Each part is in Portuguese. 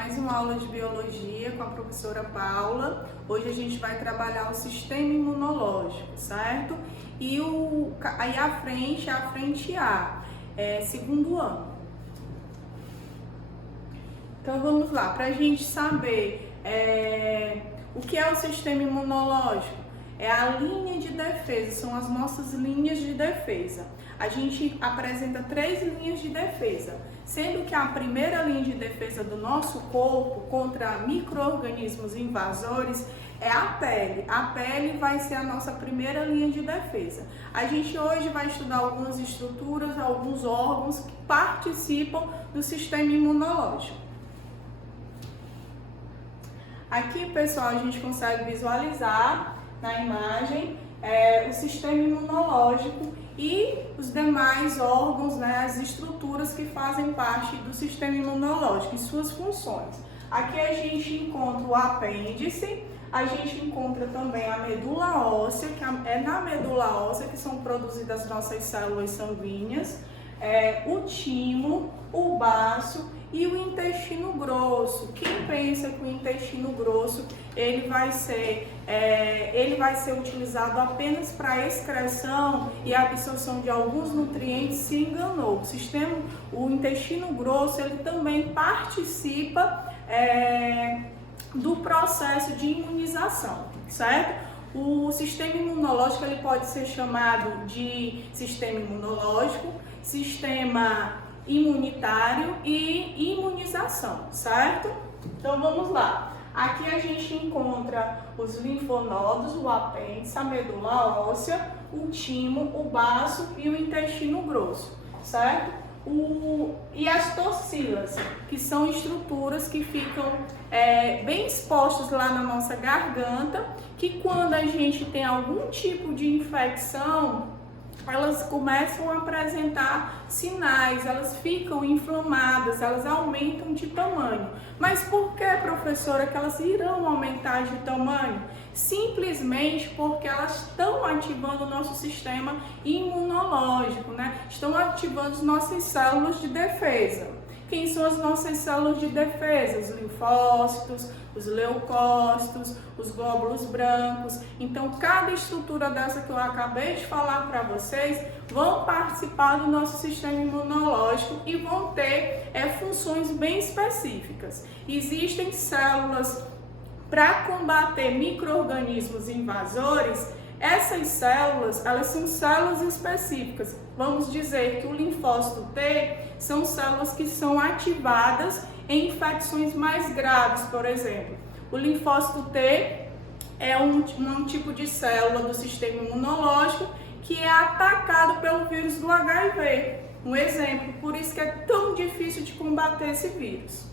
mais uma aula de biologia com a professora Paula. Hoje a gente vai trabalhar o sistema imunológico, certo? E aí a frente A, segundo ano. Então vamos lá, para a gente saber o que é o sistema imunológico. É a linha de defesa, são as nossas linhas de defesa. A gente apresenta 3 linhas de defesa, sendo que a primeira linha de defesa do nosso corpo contra micro-organismos invasores é a pele. A pele vai ser a nossa primeira linha de defesa. A gente hoje vai estudar algumas estruturas, alguns órgãos que participam do sistema imunológico. Aqui, pessoal, a gente consegue visualizar na imagem o sistema imunológico e os demais órgãos, né, as estruturas que fazem parte do sistema imunológico e suas funções. Aqui a gente encontra o apêndice, a gente encontra também a medula óssea, que é na medula óssea que são produzidas as nossas células sanguíneas, o timo, o baço e o intestino grosso. Quem pensa que o intestino grosso ele vai ser utilizado apenas para excreção e absorção de alguns nutrientes se enganou. O intestino grosso ele também participa do processo de imunização, certo? O sistema imunológico ele pode ser chamado de sistema imunológico, sistema imunitário e imunização, certo? Então vamos lá. Aqui a gente encontra os linfonodos, o apêndice, a medula óssea, o timo, o baço e o intestino grosso, certo? E as toxilas, que são estruturas que ficam bem expostas lá na nossa garganta, que quando a gente tem algum tipo de infecção, elas começam a apresentar sinais, elas ficam inflamadas, elas aumentam de tamanho. Mas por que, professora, que elas irão aumentar de tamanho? Simplesmente porque elas estão ativando o nosso sistema imunológico, né? Estão ativando as nossas células de defesa. Quem são as nossas células de defesa? Os linfócitos, os leucócitos, os glóbulos brancos. Então, cada estrutura dessa que eu acabei de falar para vocês vão participar do nosso sistema imunológico e vão ter funções bem específicas. Existem células para combater micro-organismos invasores. Essas células, elas são células específicas. Vamos dizer que o linfócito T são células que são ativadas em infecções mais graves, por exemplo. O linfócito T é um tipo de célula do sistema imunológico que é atacado pelo vírus do HIV. Um exemplo, por isso que é tão difícil de combater esse vírus.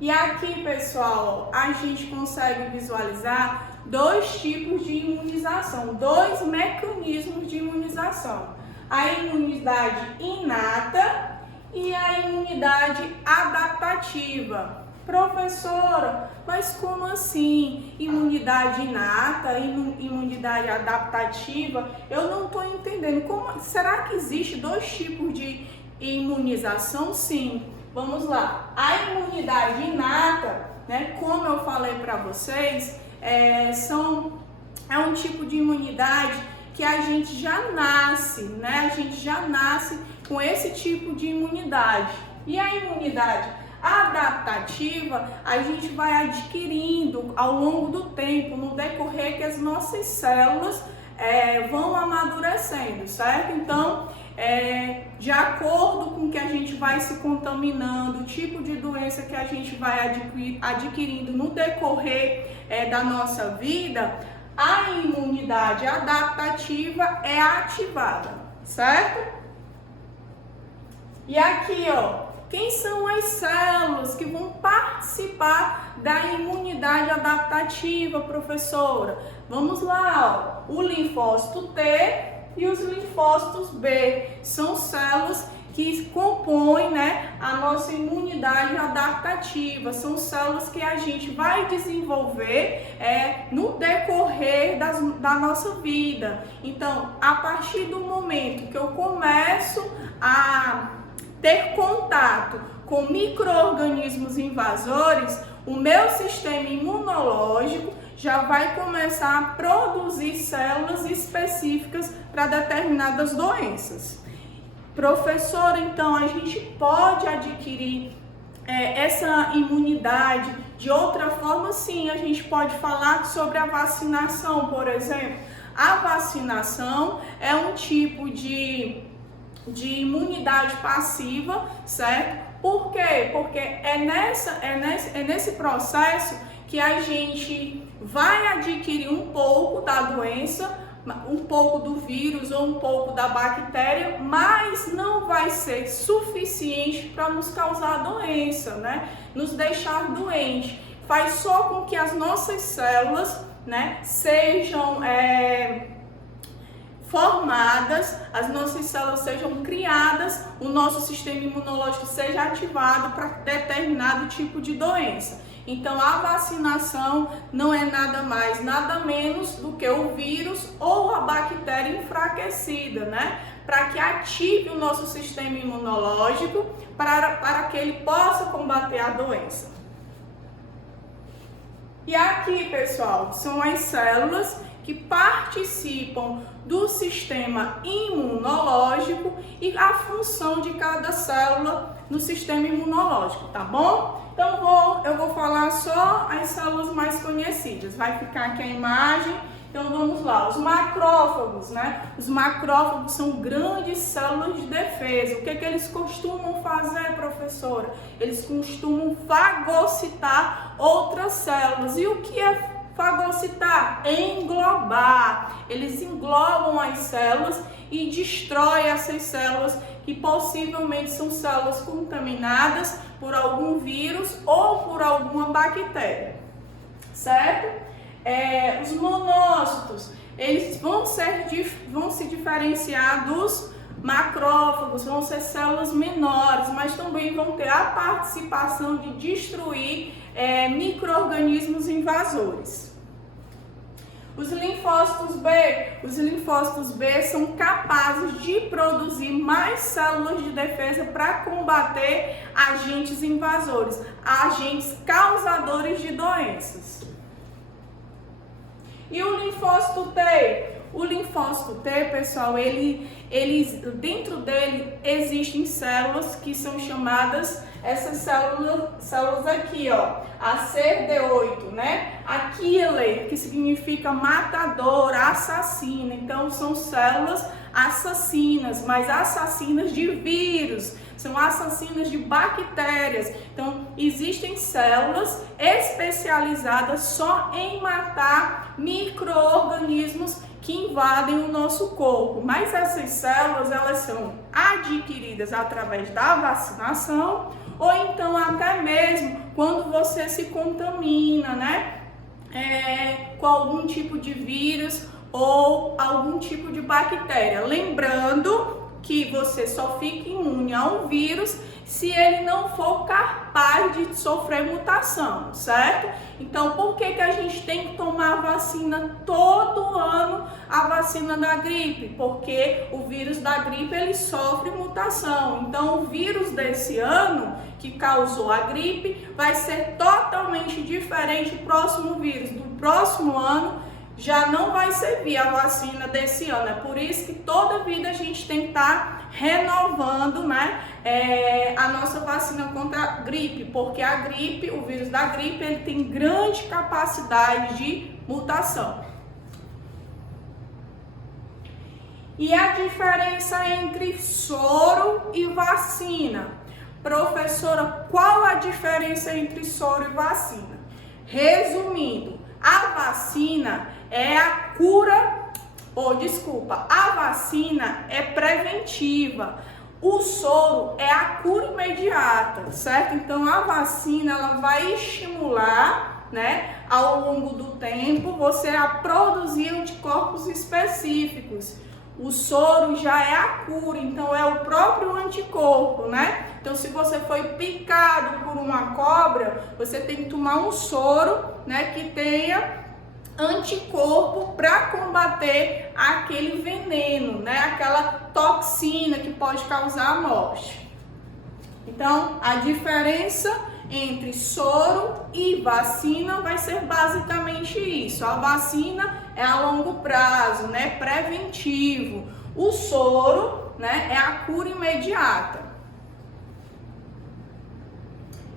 E aqui, pessoal, a gente consegue visualizar 2 tipos de imunização, 2 mecanismos de imunização. A imunidade inata e a imunidade adaptativa. Professora, mas como assim? Imunidade inata e imunidade adaptativa? Eu não estou entendendo. Será que existe 2 tipos de imunização? Sim. Vamos lá. A imunidade inata, né, como eu falei para vocês, é um tipo de imunidade que a gente já nasce, né? A gente já nasce com esse tipo de imunidade. E a imunidade adaptativa, a gente vai adquirindo ao longo do tempo, no decorrer que as nossas células vão amadurecendo, certo? Então, de acordo com que a gente vai se contaminando, o tipo de doença que a gente vai adquirindo no decorrer da nossa vida, a imunidade adaptativa é ativada, certo? E aqui, ó, quem são as células que vão participar da imunidade adaptativa, professora? Vamos lá, ó, o linfócito T e os linfócitos B são células que compõem, né, a nossa imunidade adaptativa. São células que a gente vai desenvolver no decorrer da nossa vida. Então, a partir do momento que eu começo a ter contato com micro-organismos invasores, o meu sistema imunológico já vai começar a produzir células específicas para determinadas doenças. Professora, então a gente pode adquirir essa imunidade de outra forma? Sim, a gente pode falar sobre a vacinação, por exemplo. A vacinação é um tipo de imunidade passiva, certo? Por quê? Porque é nesse processo que a gente vai adquirir um pouco da doença, um pouco do vírus ou um pouco da bactéria, mas não vai ser suficiente para nos causar doença, né? Nos deixar doentes. Faz só com que as nossas células, né, sejam formadas, as nossas células sejam criadas, o nosso sistema imunológico seja ativado para determinado tipo de doença. Então, a vacinação não é nada mais, nada menos do que o vírus ou a bactéria enfraquecida, né? Para que ative o nosso sistema imunológico, para que ele possa combater a doença. E aqui, pessoal, são as células que participam do sistema imunológico e a função de cada célula no sistema imunológico, tá bom? Então eu vou falar só as células mais conhecidas. Vai ficar aqui a imagem. Então vamos lá, os macrófagos, né? Os macrófagos são grandes células de defesa. O que eles costumam fazer, professora? Eles costumam fagocitar outras células. E o que é fagocitar? Englobar. Eles englobam as células e destroem essas células que possivelmente são células contaminadas por algum vírus ou por alguma bactéria, certo? Os monócitos, eles vão se diferenciar dos macrófagos, vão ser células menores, mas também vão ter a participação de destruir micro-organismos invasores. Os linfócitos B são capazes de produzir mais células de defesa para combater agentes invasores, agentes causadores de doenças. E o linfócito T? O linfócito T, pessoal, dentro dele existem células que são chamadas, essas células aqui, ó, a CD8, né? A killer, que significa matador, assassino. Então, são células assassinas, mas assassinas de vírus, são assassinas de bactérias. Então, existem células especializadas só em matar micro-organismos que invadem o nosso corpo. Mas essas células, elas são adquiridas através da vacinação ou então até mesmo quando você se contamina, né? Com algum tipo de vírus ou algum tipo de bactéria. Lembrando que você só fica imune a um vírus se ele não for capaz de sofrer mutação, certo? Então, por que a gente tem que tomar a vacina todo ano, a vacina da gripe? Porque o vírus da gripe, ele sofre mutação. Então, o vírus desse ano, que causou a gripe, vai ser totalmente diferente do próximo vírus. Do próximo ano, já não vai servir a vacina desse ano. É por isso que toda vida a gente tem que estar renovando, né, a nossa vacina contra a gripe, porque a gripe, o vírus da gripe, ele tem grande capacidade de mutação. E a diferença entre soro e vacina? Professora, qual a diferença entre soro e vacina? Resumindo, a vacina é a cura, a vacina é preventiva. O soro é a cura imediata, certo? Então, a vacina, ela vai estimular, né, ao longo do tempo, você a produzir anticorpos específicos. O soro já é a cura, então é o próprio anticorpo, né? Então, se você foi picado por uma cobra, você tem que tomar um soro, né, que tenha anticorpo para combater aquele veneno, né? Aquela toxina que pode causar a morte. Então, a diferença entre soro e vacina vai ser basicamente isso. A vacina é a longo prazo, né, preventivo. O soro, né, é a cura imediata.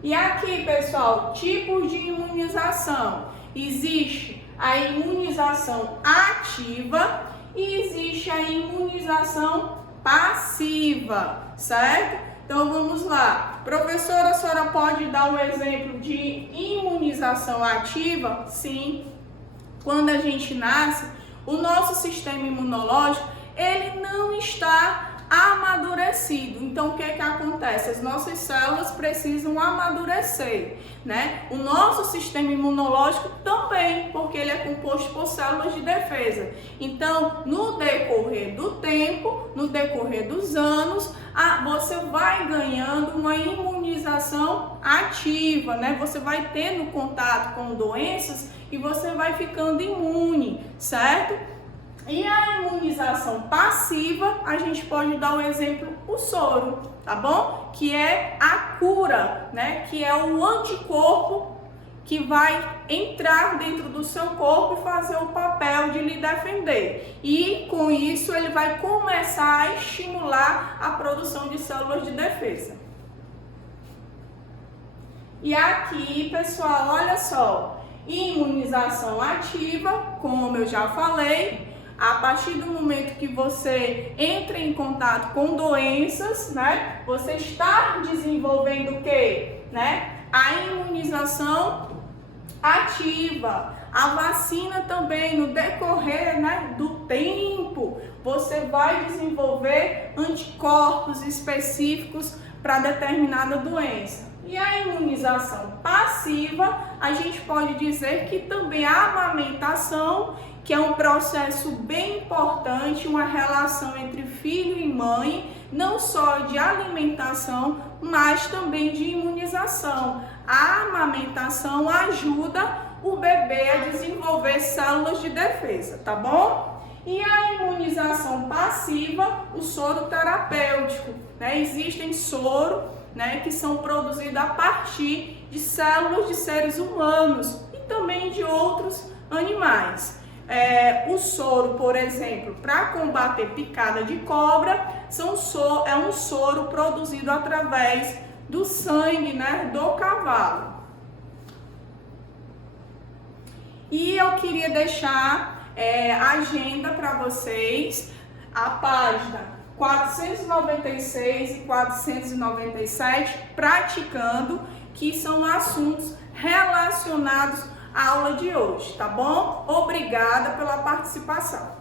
E aqui, pessoal, tipos de imunização. Existe a imunização ativa e existe a imunização passiva, certo? Então vamos lá. Professora, a senhora pode dar um exemplo de imunização ativa? Sim. Quando a gente nasce, o nosso sistema imunológico, ele não está amadurecido. Então, o que acontece? As nossas células precisam amadurecer, né? O nosso sistema imunológico também, porque ele é composto por células de defesa. Então, no decorrer do tempo, no decorrer dos anos, você vai ganhando uma imunização ativa, né? Você vai tendo contato com doenças e você vai ficando imune, certo? E a imunização passiva, a gente pode dar o exemplo, o soro, tá bom? Que é a cura, né? Que é o anticorpo que vai entrar dentro do seu corpo e fazer o papel de lhe defender. E com isso ele vai começar a estimular a produção de células de defesa. E aqui, pessoal, olha só, imunização ativa, como eu já falei, a partir do momento que você entra em contato com doenças, né, você está desenvolvendo o quê? Né? A imunização ativa. A vacina também, no decorrer, né, do tempo, você vai desenvolver anticorpos específicos para determinada doença. E a imunização passiva, a gente pode dizer que também a amamentação, que é um processo bem importante, uma relação entre filho e mãe, não só de alimentação, mas também de imunização. A amamentação ajuda o bebê a desenvolver células de defesa, tá bom? E a imunização passiva, o soro terapêutico, né? Existem soro, né, que são produzidos a partir de células de seres humanos e também de outros animais. O soro, por exemplo, para combater picada de cobra, é um soro produzido através do sangue, né, do cavalo. E eu queria deixar a agenda para vocês, a página 496 e 497, praticando, que são assuntos relacionados à aula de hoje, tá bom? Obrigada pela participação.